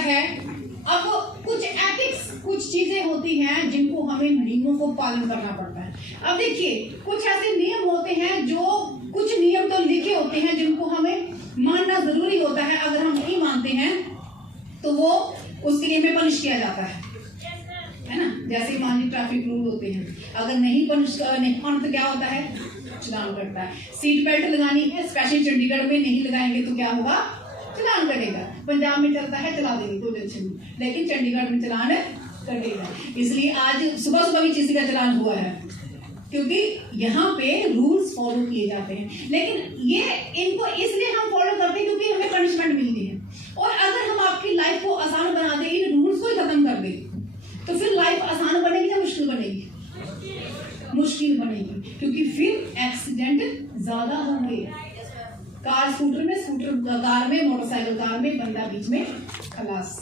है। अब कुछ एथिक्स, कुछ चीजें होती हैं जिनको हमें नियमों को पालन करना पड़ता है। अब देखिए, कुछ ऐसे नियम होते हैं जो, कुछ नियम तो लिखे होते हैं जिनको हमें मानना जरूरी होता है। अगर हम नहीं मानते हैं तो वो उसके लिए हमें पनिश किया जाता है ना। जैसे मान ली ट्रैफिक रूल होते हैं, अगर नहीं मानो तो क्या होता है, चलान कटता है। सीट बेल्ट लगानी है, स्पेशल चंडीगढ़ में नहीं लगाएंगे तो क्या होगा, चलान कटेगा। पंजाब में चलता है, चला देंगे, कोई टेंशन नहीं, लेकिन चंडीगढ़ में चलान कटेगा। इसलिए आज सुबह सुबह भी किसी का चलान हुआ है, क्योंकि यहाँ पे रूल्स फॉलो किए जाते हैं। लेकिन ये इनको इसलिए हम फॉलो करते हैं क्योंकि हमें पनिशमेंट मिलती है। और अगर हम आपकी लाइफ को आसान बना दें, इन रूल्स को ही खत्म कर दें, तो फिर लाइफ आसान बनेगी या मुश्किल बनेगी? मुश्किल बनेगी, क्योंकि फिर एक्सीडेंट ज्यादा होंगे। कार स्कूटर में, कार में, मोटरसाइकिल कार में, बंदा बीच में खलास।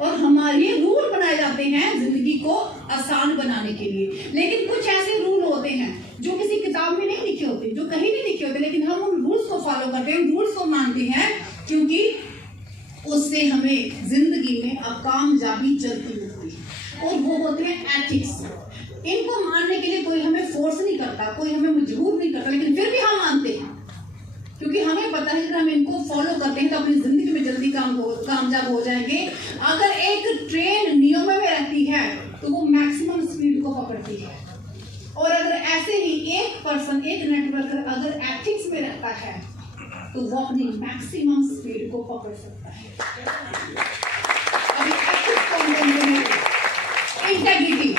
और हमारे रूल बनाए जाते हैं जिंदगी को आसान बनाने के लिए। लेकिन कुछ ऐसे रूल होते हैं जो किसी किताब में नहीं लिखे होते, जो कहीं नहीं लिखे होते, लेकिन हम उन रूल्स को फॉलो करते हैं, उन रूल्स को मानते हैं, क्योंकि उससे हमें जिंदगी में कामयाबी चलती होती है। और वो होते हैं एथिक्स। इनको मानने के लिए कोई हमें फोर्स नहीं करता, कोई हमें मजबूर नहीं करता, लेकिन फिर भी हम मानते हैं, क्योंकि हमें पता है कि हम इनको फॉलो करते हैं तो अपनी जिंदगी में जल्दी कामयाब हो जाएंगे। अगर एक ट्रेन नियमों में रहती है तो वो मैक्सिमम स्पीड को पकड़ती है, और अगर ऐसे ही एक पर्सन, एक नेटवर्कर अगर एथिक्स में रहता है तो वो अपनी मैक्सिमम स्पीड को पकड़ सकता है। इंटेग्रिटी,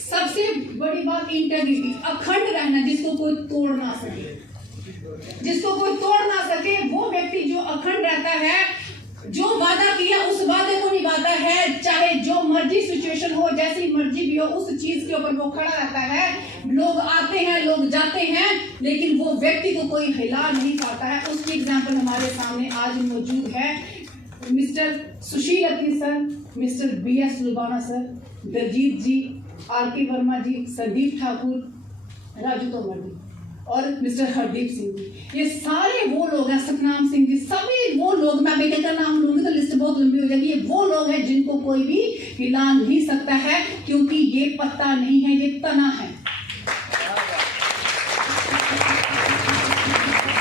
सबसे बड़ी बात इंटेग्रिटी, अखंड रहना, जिसको कोई तोड़ ना सके, जिसको कोई तोड़ ना सके। वो व्यक्ति जो अखंड रहता है, जो वादा किया उस वादे को निभाता है, चाहे जो मर्जी सिचुएशन हो, जैसी मर्जी भी हो, उस चीज के ऊपर वो खड़ा रहता है। लोग आते हैं, लोग जाते हैं, लेकिन वो व्यक्ति को कोई हिला नहीं पाता है। उसकी एग्जाम्पल हमारे सामने आज मौजूद है। मिस्टर सुशील अति sir, mister BS Lubana sir, Daljit ji, RK Verma ji, Sandeep Thakur, Raju Tomar ji और मिस्टर हरदीप सिंह जी। ये सारे वो लोग हैं, सतनाम सिंह जी, सभी वो लोग, मैं बेटे का नाम लूंगी तो लिस्ट बहुत लंबी हो जाएगी। ये वो लोग हैं जिनको कोई भी हिला नहीं सकता है, क्योंकि ये पत्ता नहीं है, ये तना है।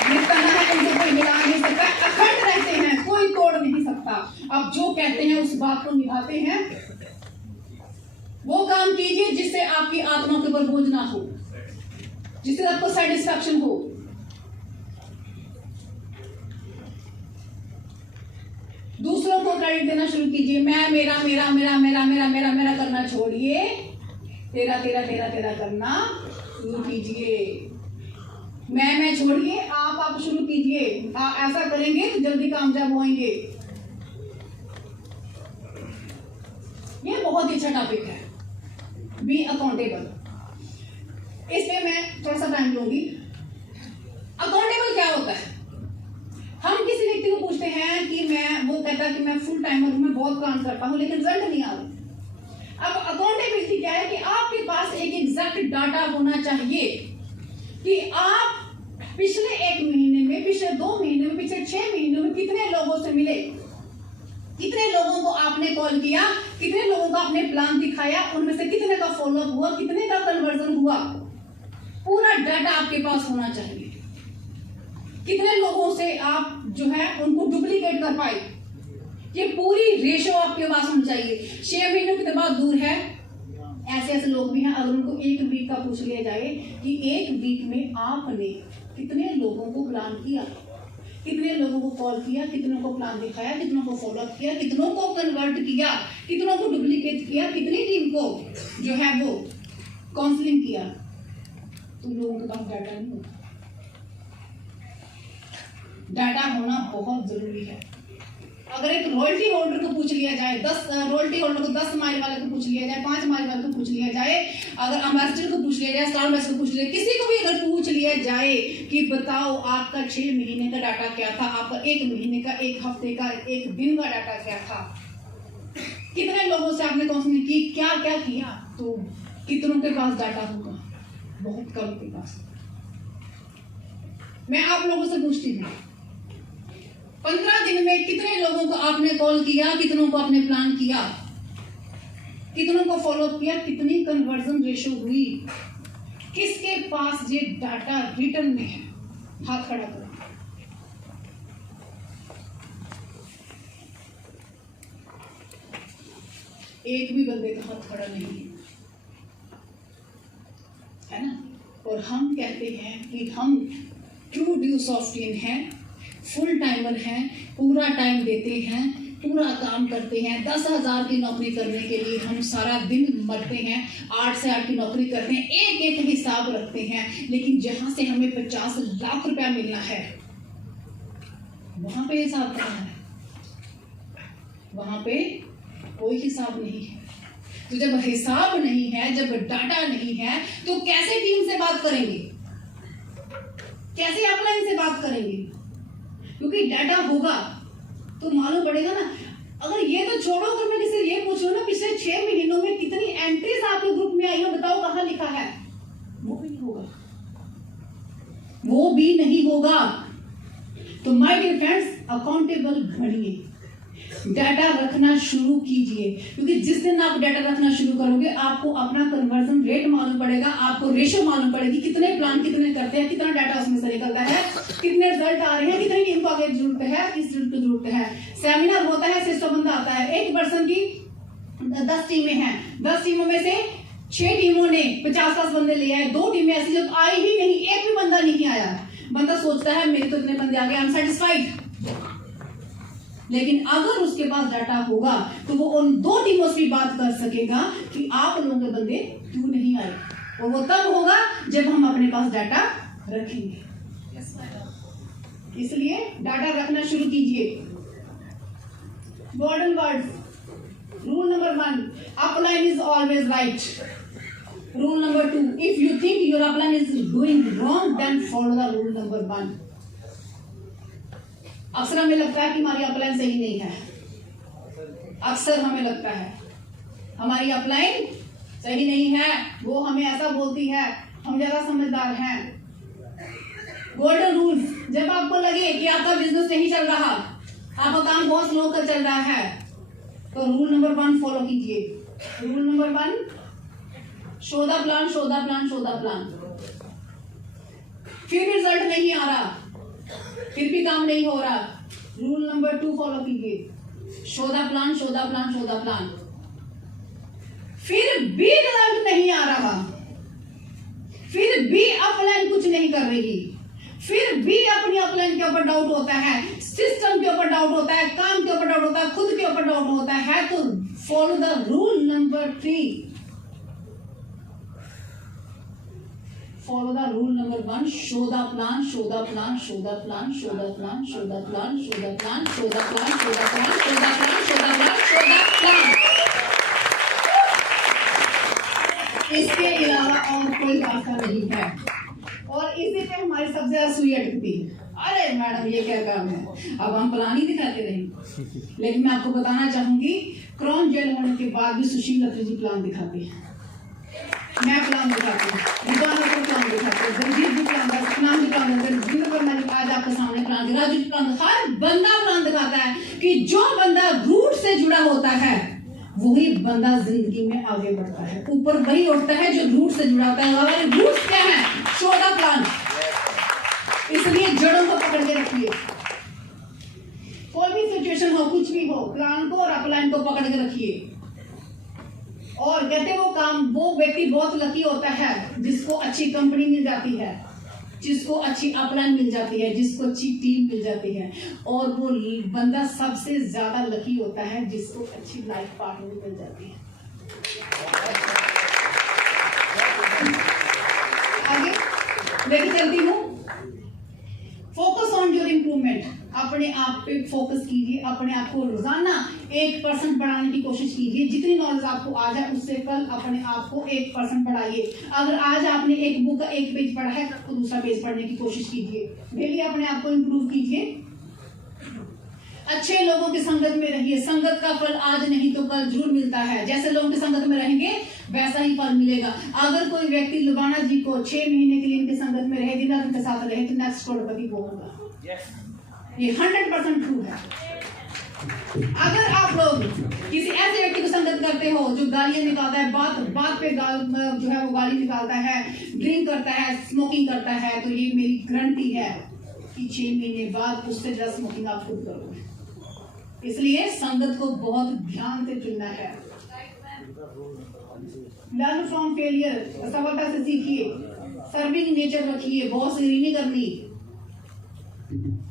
ये तना है, इनको कोई हिला नहीं सकता, अखंड रहते हैं, कोई तोड़ नहीं सकता। अब जो कहते हैं उस बात को निभाते हैं। वो काम कीजिए जिससे आपकी आत्मा के ऊपर बोझ ना हो, जिससे आपको सेटिस्फैक्शन हो। दूसरों को क्रेडिट देना शुरू कीजिए। मैं, मेरा, मेरा, मेरा, मेरा, मेरा, मेरा, मेरा करना छोड़िए, तेरा, तेरा, तेरा, तेरा करना शुरू कीजिए। मैं छोड़िए, आप शुरू कीजिए। ऐसा करेंगे तो जल्दी कामयाब होंगे। ये बहुत ही अच्छा टॉपिक है, बी अकाउंटेबल। इसमें मैं थोड़ा सा टाइम लूंगी। अकाउंटेबल क्या होता है? हम किसी व्यक्ति को पूछते हैं कि वो कहता है कि मैं फुल टाइमर हूं, मैं बहुत काम करता हूं, लेकिन रिजल्ट नहीं आ रहा। अब अकाउंटेबिलिटी क्या है कि आपके पास एक एग्जैक्ट डाटा होना चाहिए कि आप पिछले 1 महीने में, पिछले 2 महीने में, पिछले 6 महीनों में कितने लोगों से मिले, कितने लोगों को आपने कॉल किया, कितने लोगों का आपने प्लान दिखाया, उनमें से कितने का फॉलोअप हुआ, कितने का कन्वर्जन हुआ। पूरा डाटा आपके पास होना चाहिए। कितने लोगों से आप जो है उनको डुप्लीकेट कर पाए, ये पूरी रेशो आपके पास होनी चाहिए। 6 महीनों की बात दूर है, ऐसे लोग भी हैं, अगर उनको 1 वीक का पूछ लिया जाए कि 1 वीक में आपने कितने लोगों को प्लान किया, कितने लोगों को कॉल किया, कितनों को प्लान दिखाया, कितनों को फॉलोअप किया, कितनों को कन्वर्ट किया, कितनों को डुप्लीकेट किया, कितनी टीम को जो है वो काउंसलिंग किया, तो लोगों के पास डाटा नहीं होता। डाटा होना बहुत जरूरी है। अगर एक रॉयल्टी होल्डर को पूछ लिया जाए, 10 रॉयल्टी होल्डर को 10 माइल वाले को पूछ लिया जाए, 5 माइल वाले को पूछ लिया जाए, अगर एम्बेसडर को पूछ लिया जाए, स्टार एम्बेसडर को पूछ लिया जाए, किसी को भी अगर पूछ लिया जाए कि बताओ आपका 6 महीने का डाटा क्या था, आपका 1 महीने का, 1 हफ्ते का, 1 दिन का डाटा क्या था, कितने लोगों से आपने काउंसलिंग की, क्या क्या किया, तो कितनों के पास डाटा होगा? बहुत कम के पास। मैं आप लोगों से पूछती हूँ, 15 दिन में कितने लोगों को आपने कॉल किया, कितनों को आपने प्लान किया, कितनों को फॉलो किया, कितनी कन्वर्जन रेशो हुई, किसके पास ये डाटा रिटर्न में है? हाथ खड़ा करो। एक भी बंदे का हाथ खड़ा नहीं है ना? और हम कहते हैं कि हम ट्रू ड्यू सॉफ्टवेयर हैं, फुल टाइमर हैं, पूरा टाइम देते हैं, पूरा काम करते हैं। 10,000 की नौकरी करने के लिए हम सारा दिन मरते हैं, 8 से 8 की नौकरी करते हैं, एक एक हिसाब रखते हैं, लेकिन जहां से हमें 50 लाख रुपया मिलना है वहां पे हिसाब कहाँ है? वहां पे कोई हिसाब नहीं है। तो जब हिसाब नहीं है, जब डाटा नहीं है, तो कैसे टीम से बात करेंगे, कैसे अपलाइन से बात करेंगे? क्योंकि डाटा होगा तो मालूम पड़ेगा ना। अगर ये तो छोड़ो, अगर मैं किसी ये पूछ लूं ना पिछले 6 महीनों में कितनी एंट्रीज आपके ग्रुप में आई हो, बताओ कहां लिखा है? वो भी नहीं होगा, वो भी नहीं होगा। तो माय डियर फ्रेंड्स, अकाउंटेबल बनिए, डाटा रखना शुरू कीजिए, क्योंकि जिस दिन आप डाटा रखना शुरू करोगे आपको अपना कन्वर्जन रेट मालूम पड़ेगा, आपको रेशो मालूम पड़ेगी, कितने प्लान कितने करते हैं, कितना डाटा उसमें से निकलता है, कितने रिजल्ट आ रहे हैं, कितनी टीम को आगे जरूरत है, किस टीम को जरूरत है। सेमिनार होता है, 600 बंदा आता है, एक पर्सन की 10 टीमें हैं, 10 टीमों में से 6 टीमों ने 50-50 बंदे ले आए, 2 टीमें ऐसी जब आई ही नहीं, एक भी बंदा नहीं आया। बंदा सोचता है मेरे तो इतने बंदे आ गए, आई एम सेटिस्फाइड। लेकिन अगर उसके पास डाटा होगा तो वो उन 2 टीमों से भी बात कर सकेगा कि आप लोगों के बंदे क्यों नहीं आए, और वो तब होगा जब हम अपने पास डाटा रखेंगे। इसलिए डाटा रखना शुरू कीजिए। Golden words. Rule number 1, upline is always right. Rule number 2, if you think your upline is doing wrong then follow the rule number 1। अक्सर हमें लगता है कि हमारी अपलाइन सही नहीं है, अक्सर हमें लगता है हमारी अपलाइन सही नहीं है, वो हमें ऐसा बोलती है, हम ज्यादा समझदार हैं। गोल्डन रूल्स, जब आपको लगे कि आपका बिजनेस नहीं चल रहा, आपका काम बहुत स्लो कर चल रहा है, तो रूल नंबर 1 फॉलो कीजिए। Rule number 1, show the plan, show the plan, show the plan. फिर भी रिजल्ट नहीं आ रहा, फिर भी काम नहीं हो रहा, रूल नंबर 2 फॉलो कीजिए। Show the plan, show the plan, show the plan. फिर भी रिजल्ट नहीं आ रहा, फिर भी अपलाइन कुछ नहीं कर रही, फिर भी अपनी अपलाइन के ऊपर डाउट होता है, सिस्टम के ऊपर डाउट होता है, काम के ऊपर डाउट होता है, खुद के ऊपर डाउट होता है, तो follow the rule number 3। Follow the rule number 1. Show the plan. Show the plan. Show the plan. Show the plan. Show the plan. Show the plan. Show the plan. Show the plan. Show the plan. Show the plan. Show the plan. इसके अलावा और कोई रास्ता नहीं है, और इसी पे हमारी सबसे ज्यादा सुई अटकती है। अरे मैडम ये क्या काम है, अब हम प्लान ही दिखाते रहेंगे। लेकिन मैं आपको बताना चाहूंगी, क्राउन जेल होने के बाद भी सुशील लत्री जी प्लान दिखाते हैं, मैं प्लान दिखाती हूँ, प्लान दिखाते हैं, जगजीत जी प्लान, सतनाम जी प्लान दिखाते हैं, जिंदर मलिक आज आपके सामने प्लान दिखा, राजू प्लान, हर बंदा प्लान दिखाता है कि जो बंदा रूट से जुड़ा होता है वही बंदा जिंदगी में आगे बढ़ता है, ऊपर वही उठता है जो रूट से जुड़ा होता है। हमारे रूट क्या है? Show the plan. इसलिए जड़ों को पकड़ के रखिए, कोई भी सिचुएशन हो, कुछ भी हो, प्लान को और अपलाइन को पकड़ के रखिए। और कहते वो व्यक्ति बहुत लकी होता है जिसको अच्छी कंपनी मिल जाती है, जिसको अच्छी अपलाइन मिल जाती है, जिसको अच्छी टीम मिल जाती है, और वो बंदा सबसे ज्यादा लकी होता है जिसको अच्छी लाइफ पार्टनर मिल जाती है। आगे लेके चलती हूँ। फोकस ऑन योर इम्प्रूवमेंट, अपने आप पे फोकस कीजिए, अपने आप को रोजाना 1% बढ़ाने की कोशिश कीजिए। जितनी नॉलेज आपको आ जाए उससे कल अपने आप को 1% बढ़ाइए। अगर आज आपने एक बुक का 1 पेज पढ़ा है, कल को दूसरा पेज पढ़ने की कोशिश कीजिए। डेली अपने आप को इम्प्रूव कीजिए। अच्छे लोगों की संगत में रहिए, संगत का फल आज नहीं तो कल जरूर मिलता है। जैसे लोगों की संगत में रहेंगे वैसा ही फल मिलेगा। अगर कोई व्यक्ति लुबाना जी को 6 महीने के लिए इनकी संगत में रहे, दिन रात उनके साथ रहे, तो नेक्स्ट करोड़पति वो होगा। ये 100% ट्रू है। अगर आप लोग किसी ऐसे व्यक्ति को संगत करते हो जो गालियां निकालता है, बात बात पे जो है वो गाली निकालता है, ड्रिंक करता है, स्मोकिंग करता है, तो ये मेरी गारंटी है कि 6 महीने बाद उससे ज्यादा स्मोकिंग आप खुद करोगे। इसलिए संगत को बहुत ध्यान से चुनना है। लर्न फ्रॉम फेलियर, सफलता से सीखिए, सर्विंग नेचर रखिए, बॉसगिरी नहीं करनी।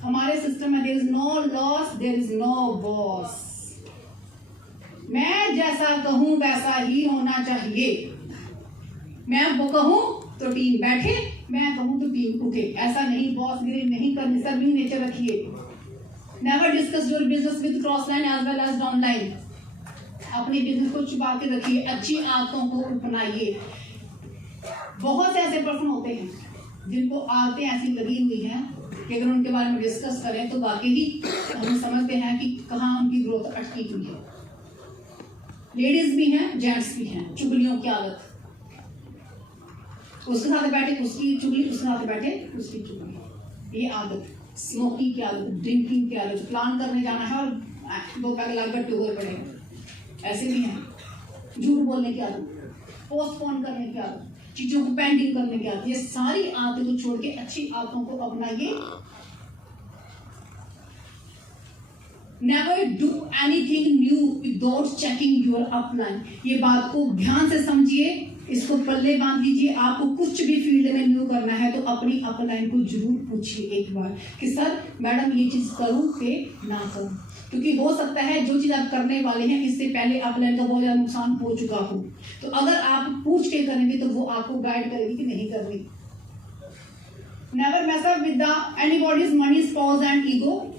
हमारे सिस्टम में there is no loss, there is no boss. मैं जैसा कहूं वैसा ही होना चाहिए। मैं वो कहूं तो टीम बैठे, मैं कहूं तो टीम उठे। ऐसा नहीं, बॉसगिरी नहीं करनी, सर्विंग नेचर रखिए। Never discuss your business with cross line as well as down line. अपनी बिजनेस को छुपा के रखिए, अच्छी आदतों को अपनाइए। बहुत से ऐसे पर्सन होते हैं जिनको आदतें ऐसी लगी हुई हैं कि अगर उनके बारे में डिस्कस करें तो वाकई ही हम समझते हैं कि कहाँ उनकी ग्रोथ अटकी हुई है। लेडीज भी हैं, जेंट्स भी हैं। चुगलियों की आदत, उसके साथ बैठे उसकी चुगली, उसके साथ बैठे उसकी चुगली, ये आदत। स्मोकिंग की आदत, ड्रिंकिंग की आदत, प्लान करने जाना है और 2 पैक लाख गट्टे हुए पड़े, ऐसे भी हैं। झूठ बोलने की आदत, पोस्टपोन करने की आदत, चीजों को पेंडिंग करने की आदत, ये सारी आदतों को छोड़ के अच्छी आदतों को अपनाइए। Never do anything new without checking your upline. ये बात को ध्यान से समझिए, इसको पल्ले बांध लीजिए। आपको कुछ भी फील्ड में न्यू करना है तो अपनी अपलाइन को जरूर पूछिए एक बार कि सर मैडम ये चीज करूं कि ना करूं, क्योंकि हो सकता है जो चीज आप करने वाले हैं इससे पहले अपलाइन का बहुत ज्यादा नुकसान हो चुका हो। तो अगर आप पूछ के करेंगे तो वो आपको गाइड करेगी कि नहीं करनी। Never mess up with anybody's money, spouse and ego.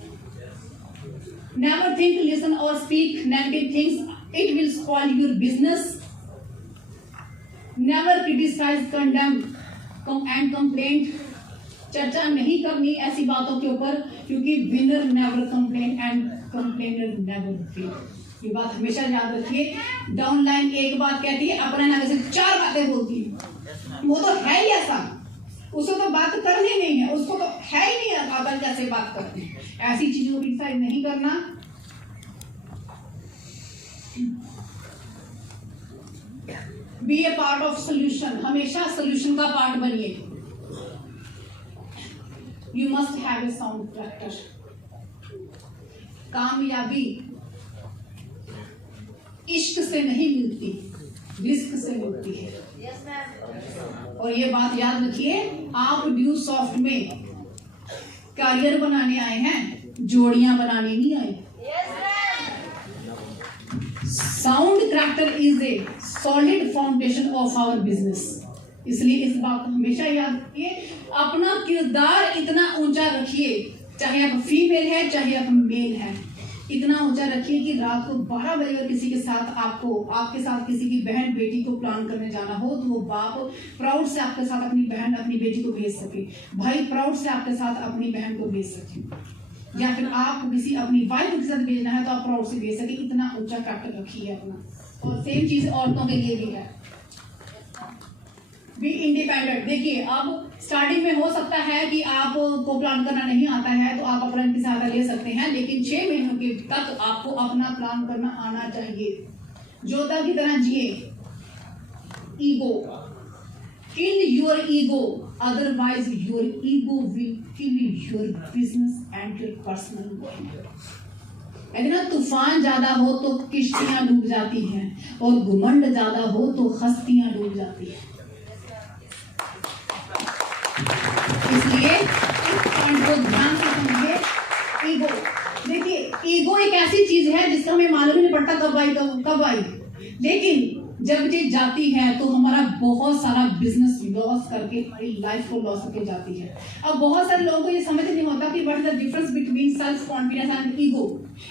Never think, listen और speak negative things, it will spoil your business. Never criticise, condemn and complaint. चर्चा नहीं करनी ऐसी बातों के ऊपर, क्योंकि winner never complain and complainer never fail. ये बात हमेशा याद रखिए। डाउनलाइन एक बात कहती है, अपने नाम से 4 बातें बोलती है। वो तो है ही ऐसा, उसको तो बात करनी नहीं है, उसको तो है ही नहीं अदल जैसे बात करते हैं। ऐसी चीजों को क्रिटिसाइज नहीं करना। Be a part of solution, हमेशा सोल्यूशन का पार्ट बनिए। You must have a sound character. कामयाबी इश्क से नहीं मिलती, रिस्क से मिलती है। और ये बात याद रखिए, आप ड्यू सॉफ्ट में करियर बनाने आए हैं, जोड़ियां बनाने नहीं आए। Sound character is a solid foundation of our business. इसलिए इस बात को हमेशा याद रखिए। अपना किरदार इतना ऊंचा रखिए, चाहे आप फीमेल है चाहे आप मेल है, इतना ऊंचा रखिए कि रात को 12 बजे अगर किसी के साथ आपके साथ किसी की बहन बेटी को प्लान करने जाना हो तो वो बाप प्राउड से आपके साथ अपनी बहन अपनी बेटी को भेज सके, भाई प्राउड से आपके साथ अपनी बहन को भेज सके, या फिर आप किसी अपनी वाइफ के साथ भेजना है तो आप प्राउड से भेज सके। इतना ऊंचा कैरेक्टर रखिए अपना। और सेम चीज औरतों के लिए भी है। Be independent. देखिए, अब स्टार्टिंग में हो सकता है कि आपको प्लान करना नहीं आता है तो आप अपना की सहायता ले सकते हैं, लेकिन 6 महीनों के तक आपको अपना प्लान करना आना चाहिए। जोधा की तरह जिए। Ego, kill your ego, otherwise your ego will kill your business and your personal goal. अगर तूफान ज्यादा हो तो किश्तियां डूब जाती हैं और घुमंड ज्यादा हो तो हस्तियां डूब जाती हैं। इसलिए इस पॉइंट को ध्यान से समझिए। ईगो, देखिए ईगो एक ऐसी चीज है जिसका हमें मालूम ही नहीं पड़ता कब आई, लेकिन जब ये जाती है तो हमारा बहुत सारा बिजनेस लॉस करके हमारी लाइफ को लॉस करके जाती है। अब बहुत सारे लोगों को ये समझ नहीं होता कि what is the difference between self confidence and ego.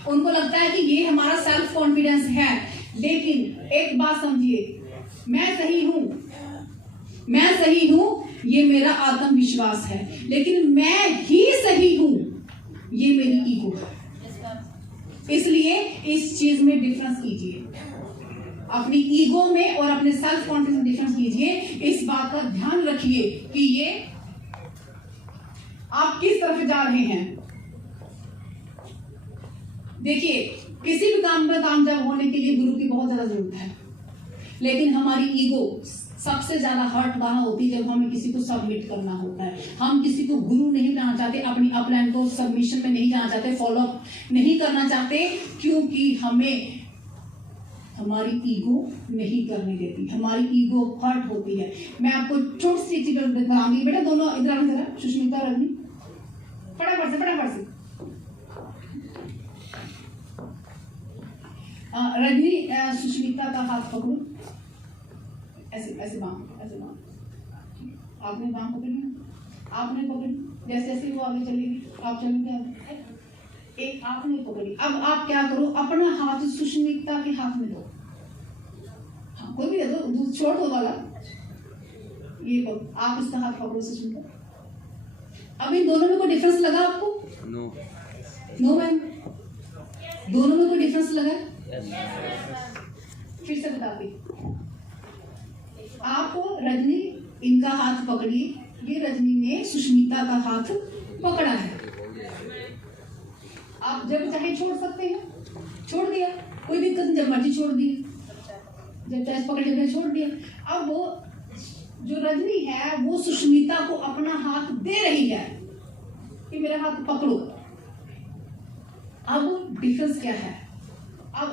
उनको लगता है कि ये हमारा सेल्फ कॉन्फिडेंस है, लेकिन एक बात समझिए, मैं सही हूं ये मेरा आत्मविश्वास है, लेकिन मैं ही सही हूं ये मेरी ईगो है। इसलिए इस चीज में डिफरेंस कीजिए, अपनी ईगो में और अपने सेल्फ कॉन्फिडेंस में डिफरेंस कीजिए। इस बात का ध्यान रखिए कि ये आप किस तरफ जा रहे हैं। देखिए, किसी भी काम में कामयाब होने के लिए गुरु की बहुत ज्यादा जरूरत है, लेकिन हमारी ईगो सबसे ज्यादा हर्ट वहां होती है जब हमें किसी को सबमिट करना होता है। हम किसी को गुरु नहीं बनाना चाहते, अपनी अपलाइन को सबमिशन में नहीं जाना चाहते, फॉलो अप नहीं करना चाहते, क्योंकि हमें हमारी ईगो नहीं करने देती, हमारी ईगो हर्ट होती है। मैं आपको छोटी सी चीज बताऊंगी। बेटा दोनों इधर आने जरा, सुष्मिता रजनी, फटाफट से रजनी सुष्मिता का हाथ पकड़ो, ऐसे बांध, आपने बांध पकड़ी, आपने पकड़ी, जैसे जैसे वो आगे चलेगी आप चलेंगे आगे, एक आपने पकड़ी। अब आप क्या करो, अपना हाथ सुष्मिता के हाथ में दो, हाँ कोई भी दे दो, छोड़ दो वाला, ये पकड़ो, आप इसका हाथ पकड़ो सुष्मिता। अब इन दोनों में कोई डिफरेंस लगा आपको? नो मैम, दोनों में कोई डिफरेंस लगा? फिर से बताती, आप रजनी इनका हाथ पकड़िए, ये रजनी ने सुष्मिता का हाथ पकड़ा है। आप जब चाहे छोड़ सकते हैं, छोड़ दिया, कोई दिक्कत नहीं, जब मर्जी छोड़ दिए, जब चाहे पकड़े जब छोड़ दिया। अब वो जो रजनी है वो सुष्मिता को अपना हाथ दे रही है कि मेरा हाथ पकड़ो। अब डिफरेंस क्या है, अब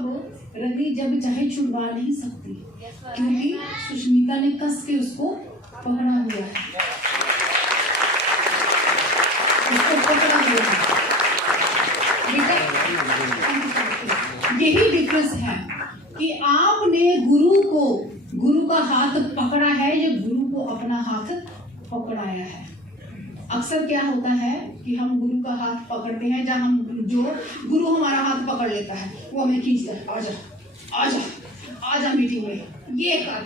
रजनी जब चाहे छुड़वा नहीं सकती, क्योंकि सुष्मिता ने कस के उसको पकड़ा हुआ है, उसको पकड़ा हुआ है। यही डिफरेंस है कि आपने गुरु का हाथ पकड़ा है या गुरु को अपना हाथ पकड़ाया है। अक्सर क्या होता है कि हम गुरु का हाथ पकड़ते हैं, जब हम जो गुरु हमारा हाथ पकड़ लेता है वो हमें खींचता है, आजा मीटिंग में, ये कर,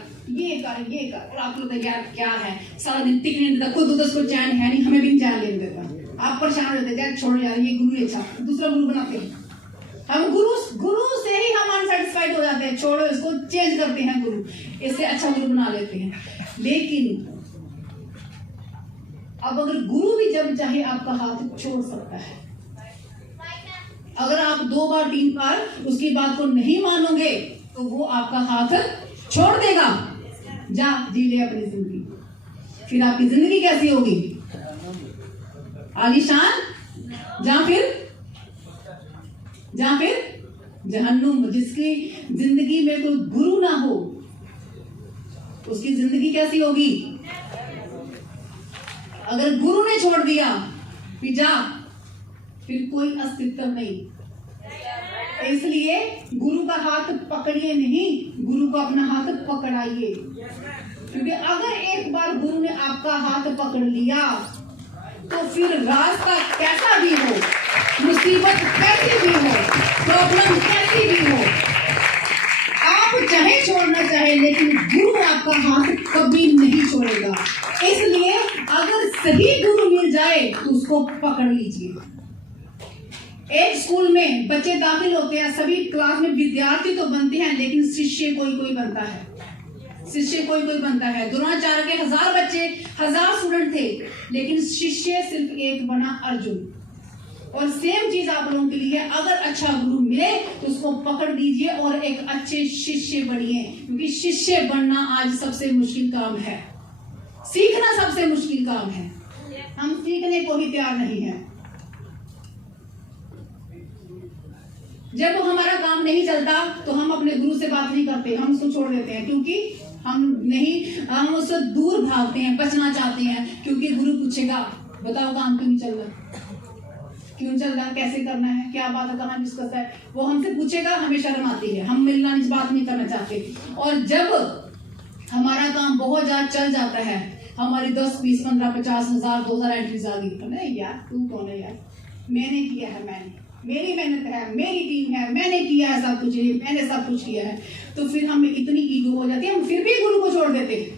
और आप लोग यार क्या है, सारा दिन टिकने नहीं देता, खुद उधर को चैन है नहीं, हमें भी चैन लेने देता, आप परेशान हो जाते हैं, छोड़ो यार ये गुरु अच्छा, दूसरा गुरु बनाते हैं। हम गुरु से ही हम अनसेटिस्फाइड हो जाते हैं, छोड़ो इसको, चेंज करते हैं गुरु, इससे अच्छा गुरु बना लेते हैं। लेकिन अब अगर गुरु भी जब चाहे आपका हाथ छोड़ सकता है, अगर आप 2 बार 3 बार उसकी बात को नहीं मानोगे तो वो आपका हाथ छोड़ देगा। जा जी ले अपनी जिंदगी, फिर आपकी जिंदगी कैसी होगी? आलीशान, जहां फिर जहन्नुम। जिसकी जिंदगी में कोई गुरु ना हो उसकी जिंदगी कैसी होगी? अगर गुरु ने छोड़ दिया फिर जा, फिर कोई अस्तित्व नहीं। इसलिए गुरु का हाथ पकड़िए नहीं, गुरु को अपना हाथ पकड़ाइए, क्योंकि अगर एक बार गुरु ने आपका हाथ पकड़ लिया तो फिर रास्ता कैसा भी हो, मुसीबत कैसी भी हो, प्रॉब्लम कैसी भी हो, आप चाहे छोड़ना चाहे, लेकिन गुरु आपका हाथ कभी नहीं छोड़ेगा। इसलिए अगर सही गुरु मिल जाए तो उसको पकड़ लीजिए। एक स्कूल में बच्चे दाखिल होते हैं, सभी क्लास में विद्यार्थी तो बनते हैं, लेकिन शिष्य कोई बनता है, द्रोणाचार्य के 1000 बच्चे, 1000 स्टूडेंट थे, लेकिन शिष्य सिर्फ एक बना, अर्जुन। और सेम चीज आप लोगों के लिए, अगर अच्छा गुरु मिले तो उसको पकड़ दीजिए और एक अच्छे शिष्य बनिए, क्योंकि शिष्य बनना आज सबसे मुश्किल काम है, सीखना सबसे मुश्किल काम है। हम सीखने को ही तैयार नहीं है। जब हमारा काम नहीं चलता तो हम अपने गुरु से बात नहीं करते, हम उसको छोड़ देते हैं, क्योंकि हम उससे दूर भागते हैं, बचना चाहते हैं, क्योंकि गुरु पूछेगा बताओ काम क्यों नहीं चल रहा, कैसे करना है, क्या बात है, कहाँ डिस्कस है, वो हमसे पूछेगा, हमें शर्म आती है, हम मिलना इस बात नहीं करना चाहते। और जब हमारा काम बहुत ज्यादा चल जाता है, हमारी 10, 20, 15, 50 हजार 2000 एंट्रीज आ गई, नहीं यार तू कौन है यार, मैंने किया है, मेरी मेहनत है, मेरी टीम है, मैंने किया है सब कुछ, मैंने सब कुछ किया है, तो फिर हमें इतनी ईगो हो जाती है, हम फिर भी गुरु को छोड़ देते हैं।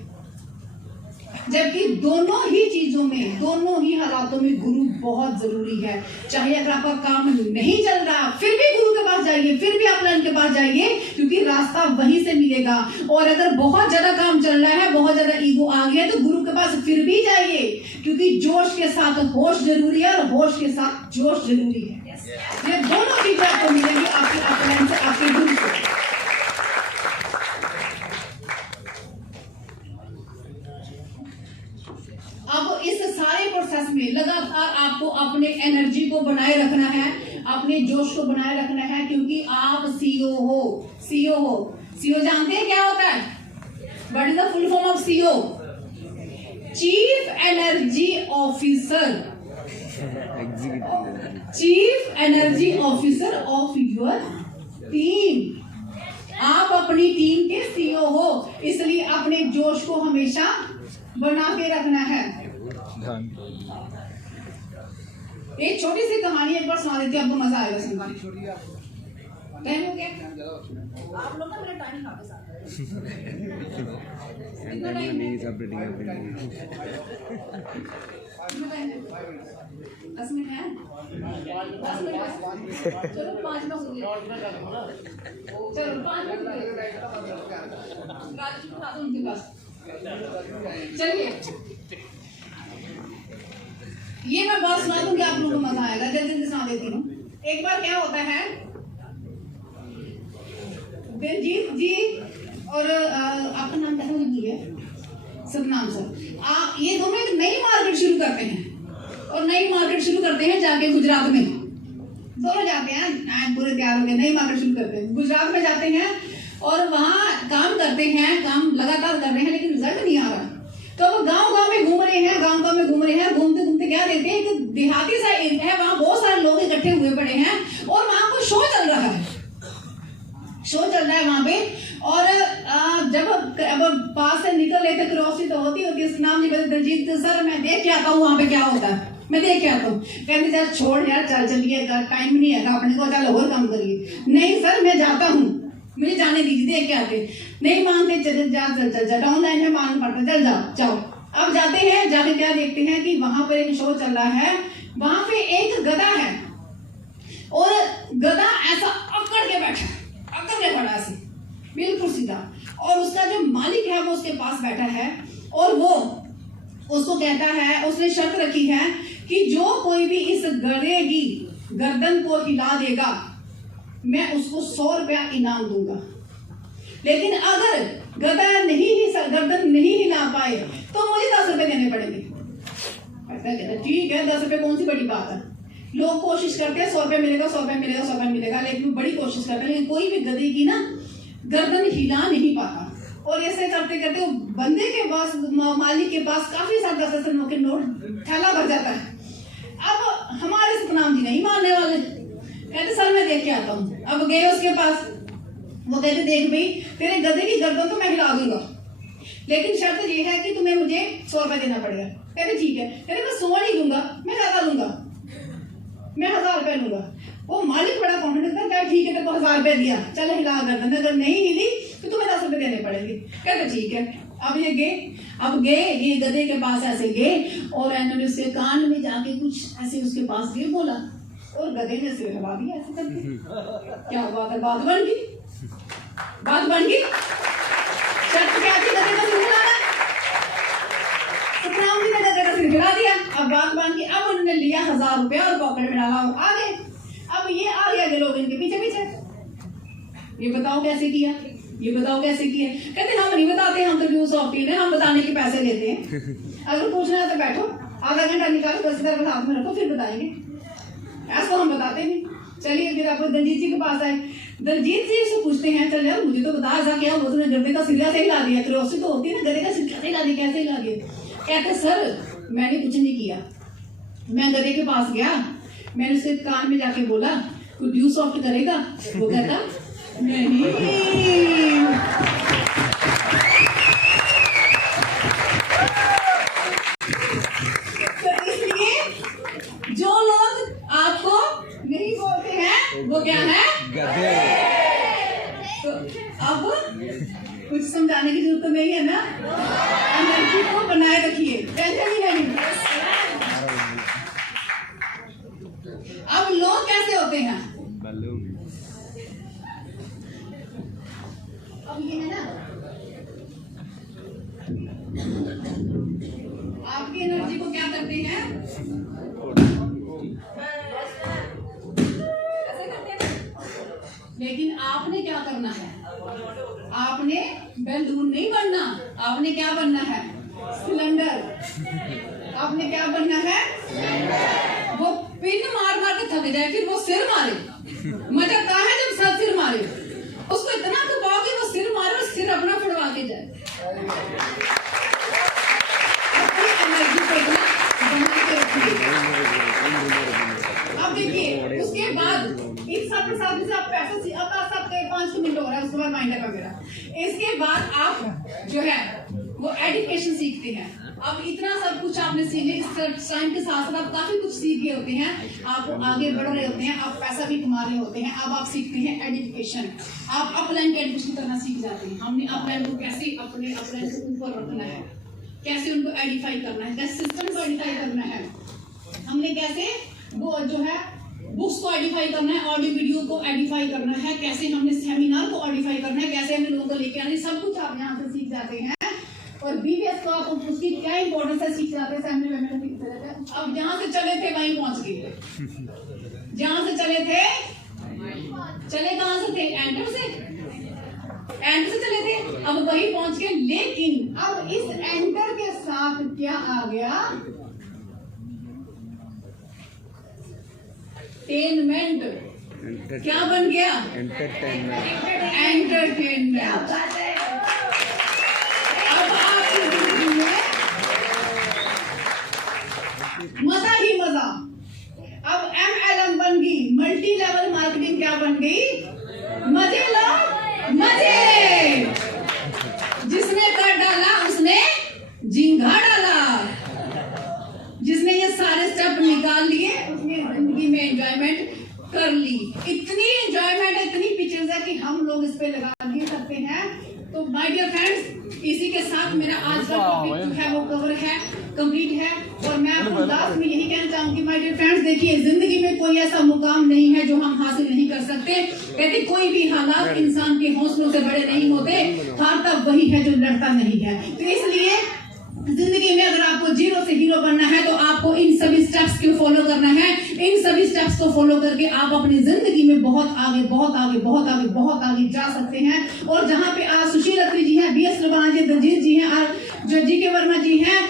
जबकि दोनों ही चीजों में, दोनों ही हालातों में गुरु बहुत जरूरी है। चाहे अगर आपका काम नहीं चल रहा, फिर भी गुरु के पास जाइए, फिर भी अपलाइन के पास जाइए, क्योंकि रास्ता वहीं से मिलेगा। और अगर बहुत ज्यादा काम चल रहा है, बहुत ज्यादा ईगो आ गया, तो गुरु के पास फिर भी जाइए, क्योंकि जोश के साथ होश जरूरी है और होश के साथ जोश जरूरी है। ये दोनों चीजें आपको मिलेंगी आपके अपलाइन से, आपके गुरु से। अब इस सारे प्रोसेस में लगातार आपको अपने एनर्जी को बनाए रखना है, अपने जोश को बनाए रखना है, क्योंकि आप सीईओ हो। सीईओ हो, सीईओ जानते हैं क्या होता है? What is the full form of CEO? Chief energy officer. Chief energy officer of your team. आप अपनी टीम के सीईओ हो, इसलिए अपने जोश को हमेशा बना के रखना है। एक छोटी सी कहानी एक बार सुना देती हूँ, आपको मजा आएगा सुनने। टाइम हो गया? आप लोग ना मेरा टाइम खा के साथ कितना टाइम है? 10 मिनट है? 10 मिनट। चलो 5 मिनट हो गए। चलो 5 मिनट उनके पास। चलिए, ये मैं बात सुना दूंगी, आप लोगों को मजा आएगा। जल्दी जल्दी सुना देती हूँ। एक बार क्या होता है, दिलजीत जी और आपका नाम क्या था मुझे भूल गया, सतनाम सर। ये दोनों एक नई मार्केट शुरू करते हैं, और नई मार्केट शुरू करते हैं जाके गुजरात में। दोनों जाते हैं, पूरे तैयार हो गए, नई मार्केट शुरू करते हैं, गुजरात में जाते हैं और वहां काम करते हैं, काम लगातार कर रहे हैं, लेकिन रिजल्ट नहीं आ रहा। तो वो गांव-गांव में घूम रहे हैं, गांव-गांव में घूम रहे हैं, घूमते घूमते क्या देखते हैं कि देहाती सा एरिया है, वहां बहुत सारे लोग इकट्ठे हुए पड़े हैं और वहां कोई शो चल रहा है। शो चल रहा है वहां पे, और जब अब पास से निकल लेते, क्रॉसिंग तो होती होती है। नाम जी बोले, दिलजीत सर मैं देख के आता हूँ वहां पे क्या होता है, मैं देख के आता हूँ। कहते यार छोड़ यार, चल चलिए, टाइम नहीं है अपने को, चल और काम करिए। नहीं सर मैं जाता हूँ, मुझे जाने दीजिए, देख के आते। नहीं मानते, चल जा चल चल जा, ऑनलाइन में मानना पड़ता, चल जाओ जाओ। अब जाते हैं, जाके क्या देखते हैं कि वहां पर एक शो चल रहा है। वहां पे एक गधा है, और गधा ऐसा अकड़ के बैठा है, अकड़ के खड़ा है बिल्कुल सीधा, और उसका जो मालिक है वो उसके पास बैठा है, और वो उसको कहता है, उसने शर्त रखी है कि जो कोई भी इस गधे की गर्दन को हिला देगा, मैं उसको 100 रुपया इनाम दूंगा। लेकिन अगर गधा गर्दन नहीं हिला पाए तो मुझे 10 रुपए देने पड़ेंगे। ठीक है, 10 रुपए कौन सी बड़ी बात है। लोग कोशिश करते हैं 100 रुपए मिलेगा, 100 रुपए मिलेगा, 100 रुपए मिलेगा, लेकिन बड़ी कोशिश करते हैं, लेकिन कोई भी गधे की ना गर्दन हिला नहीं पाता। और ऐसे करते करते वो बंदे के पास, मालिक के पास काफी सारे 10 के नोट थैला भर जाता है। अब हमारे सतनाम जी नहीं मानने वाले, कहते सर मैं देख के आता हूँ। अब गए उसके पास, वो कहते देख भाई तेरे गधे की गर्दन तो मैं हिला दूंगा, लेकिन शर्त ये है कि तुम्हें मुझे 100 रुपए देना पड़ेगा। कहते ठीक है। कहते मैं 100 नहीं दूंगा, मैं ज्यादा लूंगा, मैं 1000 रुपए लूंगा। वो मालिक बड़ा कॉन्फिडेंस था, ठीक है तेरे को 1000 रुपए दिया, चल हिला गर्दन, अगर नहीं हिली तो तुम्हें 10 रुपए देने पड़ेंगे। कहते ठीक है। अब ये गए, ये गधे के पास ऐसे गए, और इन्होंने उसके कान में जाके कुछ ऐसे उसके पास गए बोला, और गधे ने सिर हिला दिया ऐसे करके। क्या हुआ था? बात बन गई, बात बन गई। शर्त क्या थी? गधे का सिर हिलाना। सतनाम जी ने गधे का सिर हिला दिया, अब बात बन गई। अब उन्होंने लिया 1000 रुपया और पॉकेट में डाला, आ गए। अब ये आ गए लोग इनके पीछे पीछे। ये बताओ कैसे किया, ये बताओ कैसे किया। कहते हम नहीं बताते, हम तो न्यूज ऑफ टीम है, हम बताने के पैसे लेते हैं। अगर पूछना है तो बैठो, आधा घंटा निकालो, 10,000 रुपये हाथ में रखो, फिर बताएंगे। ऐसा हम बताते नहीं। चलिए फिर आप दलजीत जी के पास आए। दलजीत जी से पूछते हैं, चल यार मुझे तो बता ऐसा क्या, वो तुमने गधे का सिर से हिला दिया। क्यूरियोसिटी तो होती है ना, गधे का सिर कैसे हिला दिया, कैसे हिला दिया। कहते सर मैंने कुछ नहीं किया, मैं गधे के पास गया, मैंने उसके कान में जाके बोला कुछ ड्यू सॉफ्ट करेगा। वो कहता नहीं। तो इसलिए जो लोग आपको नहीं बोलते हैं वो क्या है? गधे। तो अब कुछ समझाने की जरूरत तो नहीं है ना, एनर्जी को बनाए रखिए, टेंशन ही नहीं। अब लोग कैसे होते हैं, अब ये है ना, आपकी एनर्जी को क्या करते हैं, लेकिन आपने क्या करना है, आपने बैलून नहीं बनना, आपने क्या बनना है, सिलेंडर। आपने क्या बनना है, वो पिन मार मार के थक जाए फिर वो सिर मारे। मजा आता है जब सब सिर मारे, उसको इतना दबाओ कि वो सिर मारे और सिर अपना फुड़वा के जाए। अपनी एनर्जी को इतना बना के रखिए। अब देखिए उसके बाद इस सब के साथ आप पैसा अब सबके 5 मिनट हो रहा है, उसके बाद माइंड का मेरा, इसके बाद आप जो है वो एजुकेशन सीखते हैं। अब इतना सब कुछ आपने सीखे, इस टाइम के साथ साथ आप काफी कुछ सीख गए होते हैं, आप आगे बढ़ रहे होते हैं, आप पैसा भी कमा रहे होते हैं। अब आप सीखते हैं एजुकेशन, आप अपलाइन के एजुकेशन करना सीख जाते हैं। हमने अपलाइन को कैसे अपने अपलाइन को ऊपर रखना है, कैसे उनको एडिफाई करना है, कैसे सिस्टम को एडिफाई करना है, हमने कैसे वो जो है बुक्स को एडिफाई करना है, ऑडियो वीडियो को एडिफाई करना है, कैसे हमने सेमिनार को एडिफाई करना है, कैसे हमें लोगों को लेके आना है, सब कुछ आप यहाँ से सीख जाते हैं। और बीबीएस को आप उसकी क्या इंपॉर्टेंस है सीख जाते हैं। अब जहाँ से चले थे वहीं पहुंच गए, जहाँ से चले थे, चले कहाँ से थे, एंटर से चले थे, अब वहीं पहुंच गए। लेकिन अब इस एंटर के साथ क्या आ गया, एंटरटेनमेंट। क्या बन गया, एंटरटेनमेंट। अब आपकी जिंदगी में मजा ही मजा। अब MLM बन गई, मल्टी लेवल मार्केटिंग क्या बन गई, मजे लो मजे। जिसने कर डाला उसने झिंगा डाला, जिसने ये सारे स्टेप निकाल लिए उसने जिंदगी में एंजॉयमेंट कर ली। इतनी एंजॉयमेंट है, इतनी पिक्चर्स है कि हम लोग इस पे लगा नहीं सकते हैं। तो माय डियर फ्रेंड्स, इसी के साथ मेरा आज का टॉपिक जो है वो कवर है, कंप्लीट है। और मैं आपको लास्ट में यही कहना चाहूंगी माय डियर फ्रेंड्स, देखिए जिंदगी में कोई ऐसा मुकाम नहीं है जो हम हासिल नहीं कर सकते। कहते कोई भी हालात इंसान के हौसलों से बड़े नहीं होते, हारता वही है जो लड़ता नहीं है। तो इसलिए जिंदगी में अगर आपको जीरो से हीरो बनना है तो आपको इन सभी स्टेप्स को फॉलो करना है। इन सभी स्टेप्स को फॉलो करके आप अपनी जिंदगी में बहुत आगे बहुत आगे बहुत आगे बहुत आगे जा सकते हैं। और जहाँ पे आज सुशील अत्री जी हैं, BS लोबाना जी, दलजीत जी हैं, जो GK वर्मा जी हैं,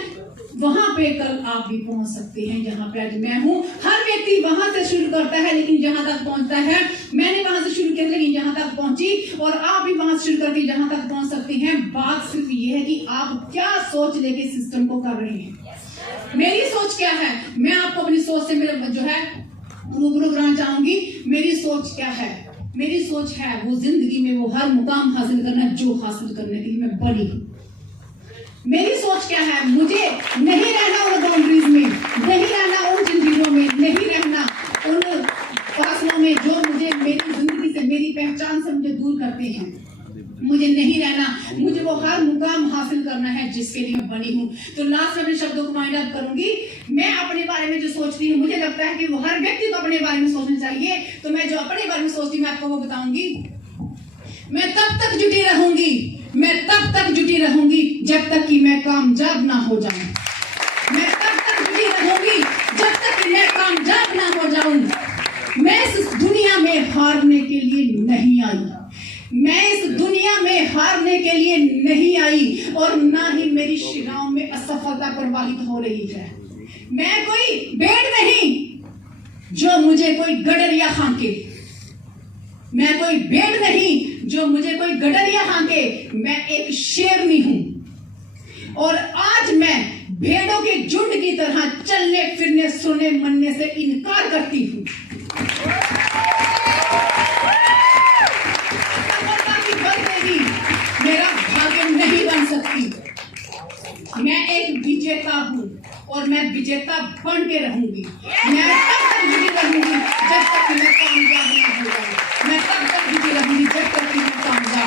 वहां पे कल आप भी पहुंच सकते हैं जहां पे आज मैं हूं। हर व्यक्ति वहां से शुरू करता है लेकिन जहां तक पहुंचता है, मैंने वहां से शुरू किया लेकिन जहां तक पहुंची, और आप भी वहां से शुरू करके जहां तक पहुंच सकते हैं। बात सिर्फ ये है कि आप क्या सोच लेके सिस्टम को कर रहे हैं। मेरी सोच क्या है, मैं आपको अपनी सोच से मेरे जो है रूबरू कराना चाहूंगी। मेरी सोच क्या है, मेरी सोच है वो जिंदगी में वो हर मुकाम हासिल करना जो हासिल करने के लिए मैं बड़ी हूं। मेरी सोच क्या है, मुझे नहीं रहना उन बाउंड्रीज में, नहीं रहना उन जंजीरों में, नहीं रहना उन फासलों में जो मुझे मेरी जिंदगी से, मेरी पहचान से मुझे दूर करते हैं। मुझे नहीं रहना, मुझे वो हर मुकाम हासिल करना है जिसके लिए मैं बनी हूँ। तो लास्ट में अपने शब्दों को माइंड अप करूंगी। मैं अपने बारे में जो सोचती हूँ, मुझे लगता है कि वो हर व्यक्ति को अपने बारे में सोचना चाहिए। तो मैं जो अपने बारे में सोचती हूँ मैं आपको वो बताऊंगी। मैं तब तक जुटी रहूंगी, मैं तब तक जुटी रहूंगी जब तक कि मैं कामयाब ना हो जाऊं। मैं तब तक जुटी रहूंगी जब तक कि मैं कामयाब ना हो जाऊं। मैं इस दुनिया में हारने के लिए नहीं आई, मैं इस दुनिया में हारने के लिए नहीं आई, और ना ही मेरी शिराओं में असफलता प्रवाहित हो रही है। मैं कोई भेड़ नहीं जो मुझे कोई गडरिया हांके, मैं कोई भेड़ नहीं जो मुझे कोई गडरिया हांके। मैं एक शेरनी हूं, और आज मैं भेड़ों के झुंड की तरह चलने फिरने सुनने मनने से इनकार करती हूं। मेरा भाग्य नहीं बन सकती। मैं एक विजेता हूं और मैं विजेता बन के रहूंगी। मैं तब तक जुड़ी रहूंगी जब तक मैं कामयाब नहीं हो जाऊंगी। मैं तब तक जुड़ी रहूंगी जब तक मैं कामयाब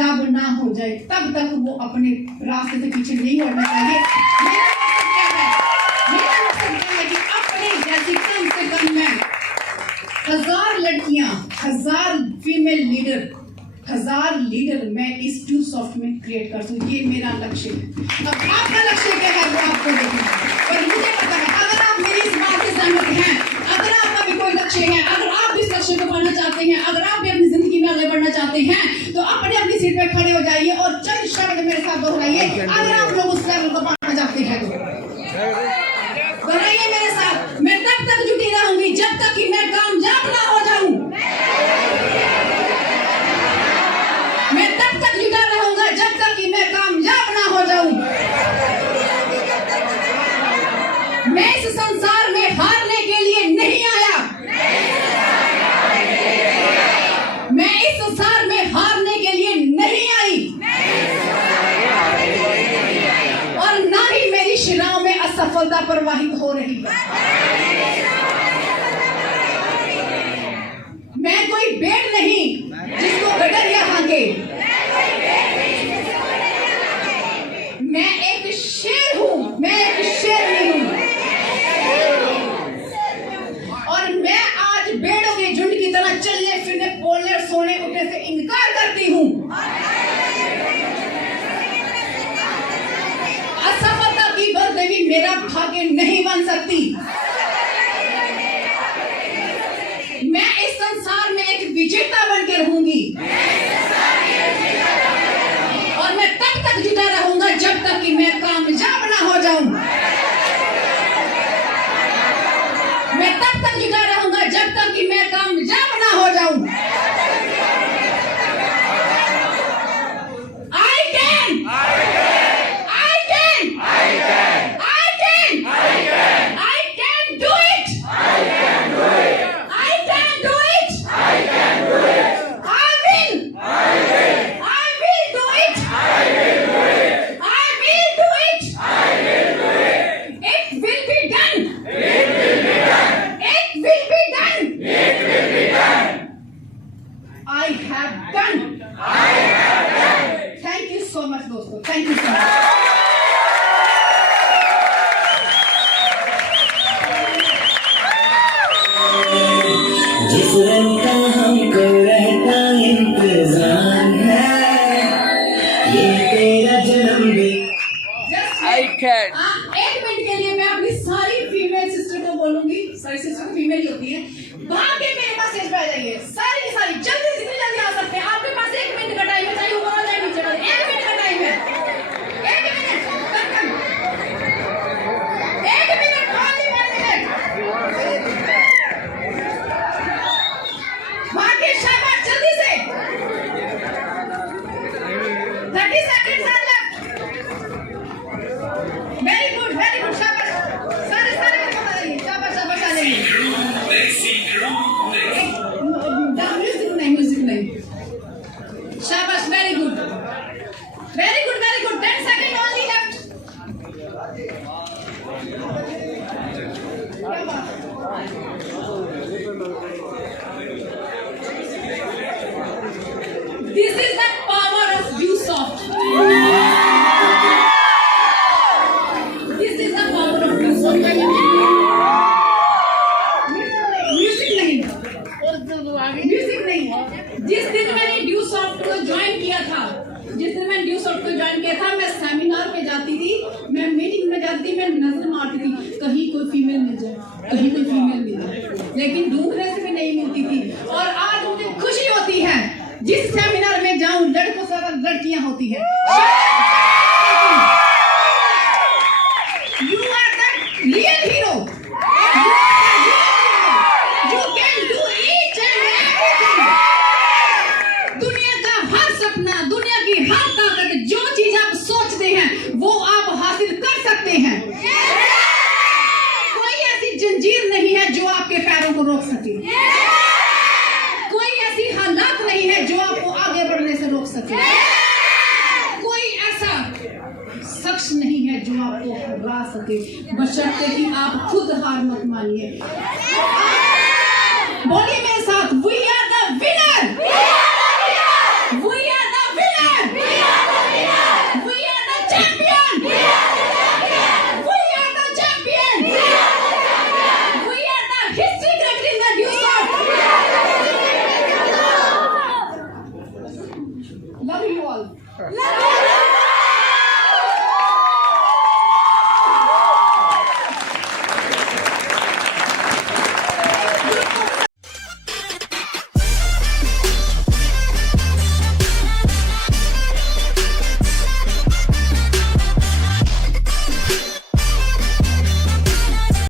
कामयाब ना हो जाए तब तक वो अपने रास्ते से पीछे नहीं हटना चाहिए। मेरा मकसद क्या है कि अपने जैसी कम से कम मैं 1000 लड़कियां, 1000 फीमेल लीडर, 1000 लीडर मैं इस ट्रू सॉफ्ट में क्रिएट कर सकूं। ये मेरा लक्ष्य है। अब आपका लक्ष्य क्या है वो आपको देखना है, पर मुझे पता है अगर आप मेरी इस बात से सहमत हैं, अगर आपका भी कोई लक्ष्य है, अगर आप इस लक्ष्य को पाना चाहते हैं, अगर आप भी अपनी जिंदगी में आगे बढ़ना चाहते हैं, तो अपने अपनी सीट पे खड़े हो जाइए और चंद शब्द मेरे साथ दोहराइए। अगर आप लोग उस लेवल को पाना चाहते हैं तो दोहराइए मेरे साथ। मैं तब तक जुटी रहूंगी जब तक कि मैं कामयाब ना हो जाऊं। मैं तब तक जुटा रहूंगा जब तक कि मैं कामयाब ना हो जाऊं। मैं इस संसार में हारने के लिए नहीं आया। मैं इस संसार में हारने के लिए नहीं आई, और ना ही मेरी शिराओं में असफलता प्रवाहित हो रही है। मैं कोई बेट नहीं जिसको गडरिया हाके। मैं एक शेर हूं, मैं एक शेरनी हूं, और मैं आज बेड़ों के झुंड की तरह चलने फिरने, बोलने और सोने उठने से इनकार करती हूं। असफलता की बरदेवी मेरा भाग्य नहीं बन सकती। मैं इस संसार में एक विजेता बनकर रहूंगी, और मैं तब तक जुटा रहूंगा जब तक कि मैं कामयाब ना हो जाऊं। मैं तब तक जुटा रहूंगा जब तक कि मैं कामयाब ना हो जाऊं। I can, I can, I can, I can, I can do it, I can do it, I can do it, I can do it, I will, I will do it, I will do it, I will do it, I will do it. It will be done, it will be done, it will be done, it will be done. I have done, I have done. Thank you so much दोस्तों, thank you so much. जिस रंग का हमको रहता इंतजार है, ये तेरा जन्मदिन। I can. एक मिनट के लिए मैं अपनी सारी फीमेल सिस्टर को बोलूंगी, सारी सिस्टर को फीमेल ही होती है, भाग के मेरे पास स्टेज पे आ जाइए, सारी की सारी, जल्दी जितनी जल्दी आ सकते हैं। आपके पास 1 मिनट का टाइम है, चाहे ऊपर आ जाए नीचे आ जाए, 1 मिनट का टाइम है, 1 मिनट, 1 मिनट, only 1 मिनट। भाग के शाबाश, जल्दी से, 30 seconds are left. Very good, शाबाश, सारे मेरे पास आ जाइए, शाबाश शाबाश आ जाइए। म्यूजिक नहीं, शाबाश, very good, 10 second only left. क्या बात, this is the power of ViewSoft. This is the power of ViewSoft. Music नहीं। जिस दिन मैंने ViewSoft को ज्वाइन किया था, मैं सेमिनार पे जाती थी, मैं मीटिंग में जाती थी, मैं नजर मारती थी कहीं कोई फीमेल मिल जाए, लेकिन ढूंढने से भी नहीं मिलती थी। और आज मुझे खुशी होती है जिस सेमिनार में जाऊं लड़कों से ज्यादा लड़कियां होती है। You are the real hero. You can do each and everything. दुनिया का हर सपना, दुनिया की हर ताकत, जो चीज आप सोचते हैं वो आप हासिल कर सकते हैं। कोई ऐसी जंजीर नहीं है जो आपके पैरों को रोक सके, कोई ऐसी हालात नहीं है जो आपको आगे बढ़ने से रोक सके, कोई ऐसा शख्स नहीं है जो आपको हरा सके, बशर्ते कि आप खुद हार मत मानिए। बोलिए मेरे साथ, we are the winner, we are the winner, we are the winner। Love you all.